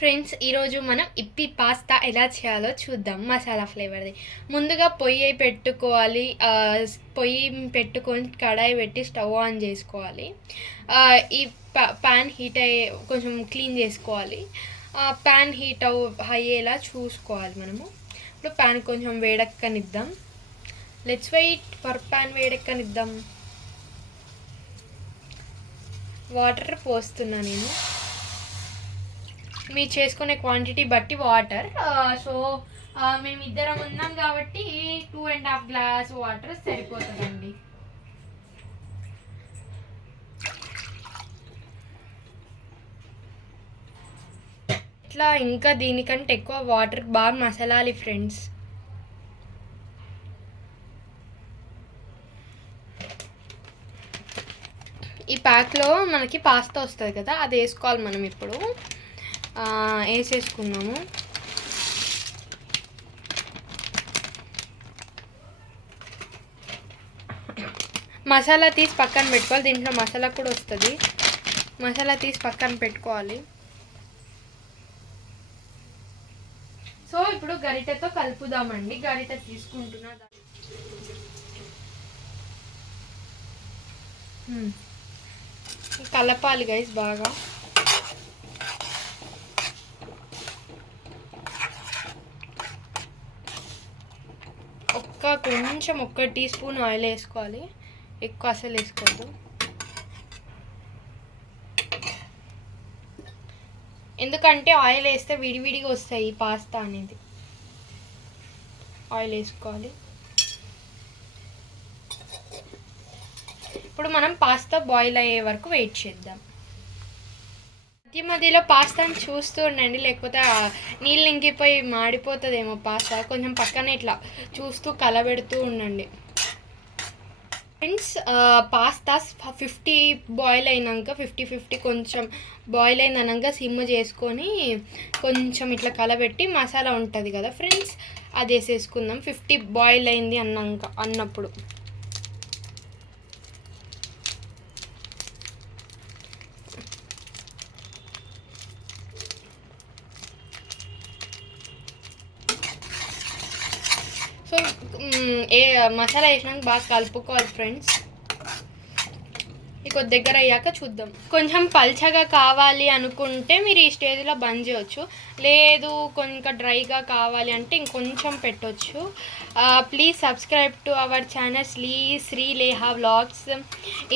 Friends, ఈరోజు మనం ఇప్పి pasta ఎలా చేయాలో చూద్దాం. మసాలా ఫ్లేవర్ది ముందుగా పొయ్యి పెట్టుకోవాలి. పొయ్యి పెట్టుకొని కడాయి పెట్టి స్టవ్ ఆన్ చేసుకోవాలి. ఈ ప్యాన్ హీట్ అయ్యే కొంచెం క్లీన్ చేసుకోవాలి. ప్యాన్ హీట్ అయ్యేలా చూసుకోవాలి మనము. ఇప్పుడు ప్యాన్ కొంచెం వేడెక్కనిద్దాం. లెట్స్ వెయిట్ ఫర్ ప్యాన్ వేడెక్కనిద్దాం. వాటర్ పోస్తున్నా నేను, మీరు చేసుకునే క్వాంటిటీ బట్టి వాటర్. సో మేము ఇద్దరం ఉన్నాం కాబట్టి 2.5 గ్లాస్ వాటర్ సరిపోతుందండి. ఇట్లా ఇంకా దీనికంటే ఎక్కువ వాటర్ బాగా మసలాలి ఫ్రెండ్స్. ఈ ప్యాక్లో మనకి పాస్తా వస్తుంది కదా, అది వేసుకోవాలి మనం. ఇప్పుడు వేసేసుకున్నాము. మసాలా తీసి పక్కన పెట్టుకోవాలి. దీంట్లో మసాలా కూడా వస్తుంది. మసాలా తీసి పక్కన పెట్టుకోవాలి. సో ఇప్పుడు గరిటెతో కలుపుదామండి. గరిటె తీసుకుంటున్నా. కలపాలి గైస్ బాగా. కొంచెం 1 టీ స్పూన్ ఆయిల్ వేసుకోవాలి. ఎక్కువ అసలు వేసుకోవద్దు, ఎందుకంటే ఆయిల్ వేస్తే విడివిడిగా వస్తాయి ఈ పాస్తా అనేది. ఆయిల్ వేసుకోవాలి. ఇప్పుడు మనం పాస్తా బాయిల్ అయ్యే వరకు వెయిట్ చేద్దాం. మధ్య మధ్యలో పాస్తాని చూస్తూ ఉండండి, లేకపోతే నీళ్ళు ఇంకిపోయి మాడిపోతుందేమో పాస్తా. కొంచెం పక్కనే ఇట్లా చూస్తూ కలబెడుతూ ఉండండి ఫ్రెండ్స్. పాస్తా 50 బాయిల్ అయినాక 50 కొంచెం బాయిల్ అయినాక సిమ్ చేసుకొని కొంచెం ఇట్లా కలబెట్టి మసాలా ఉంటుంది కదా ఫ్రెండ్స్, అది వేసేసుకుందాం. 50 బాయిల్ అయింది అన్నప్పుడు. సో మసాలా వేసినాక బాగా కలుపుకోవాలి ఫ్రెండ్స్. కొద్ది దగ్గర అయ్యాక చూద్దాం. కొంచెం పల్చగా కావాలి అనుకుంటే మీరు ఈ స్టేజ్లో బంద్ చేయొచ్చు. లేదు కొంచెం డ్రైగా కావాలి అంటే ఇంకొంచెం పెట్టొచ్చు. Please subscribe to our channel Srilekha vlogs.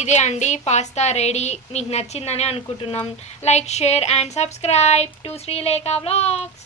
ఇదే అండి పాస్తా రెడీ. మీకు నచ్చిందని అనుకుంటున్నాం. Like, share and subscribe to Srilekha vlogs.